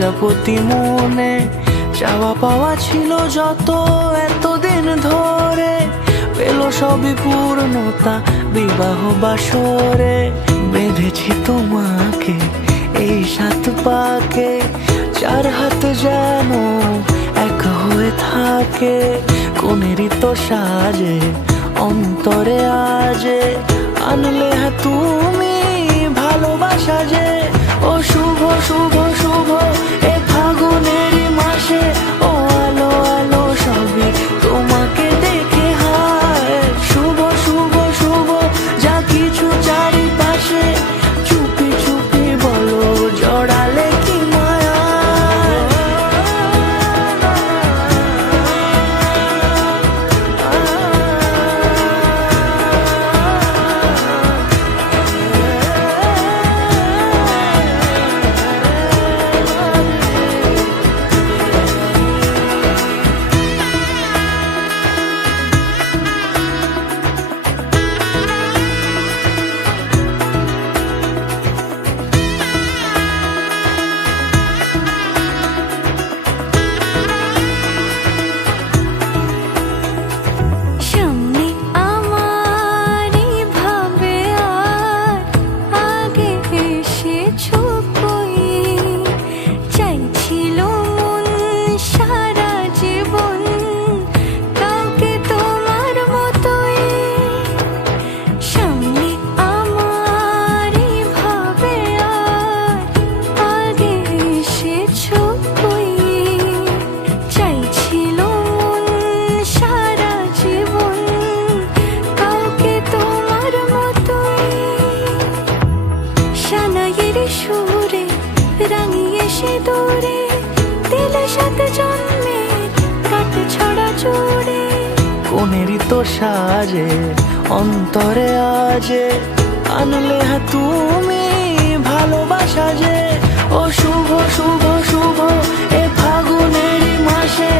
প্রজাপতি মনে চাওয়া পাওয়া ছিল যত এতদিন ধরে, পেল সবই পূর্ণতা বিবাহ বাসরে। বেঁধেছি তোমাকে এই 7 পাকে, 4 হাত যেন এক হয়ে থাকে। কোনেরই তো সাজে অন্তরে আজে, আনলে হ্যাঁ তুমি ভালোবাসা যে। ও শুভ শুভ শুভ এ ফাগুনেরই মাসে, ও আলো আলো সবই তোমাকে দেখে হায়। শুভ শুভ শুভ যা কিছু চারিপাশে, চুপি চুপি বলো জড়ালে কি মায়া। সুরে রাঙিয়ে সে দূরে দিলে 7 জন্মের কাট ছড়া জুড়ে। কোনেরই তো সাজে অন্তরে আজে, আনলে হ্যাঁ তুমি ভালোবাসা যে। ও শুভ শুভ শুভ এ ফাগুনেরই মাসে,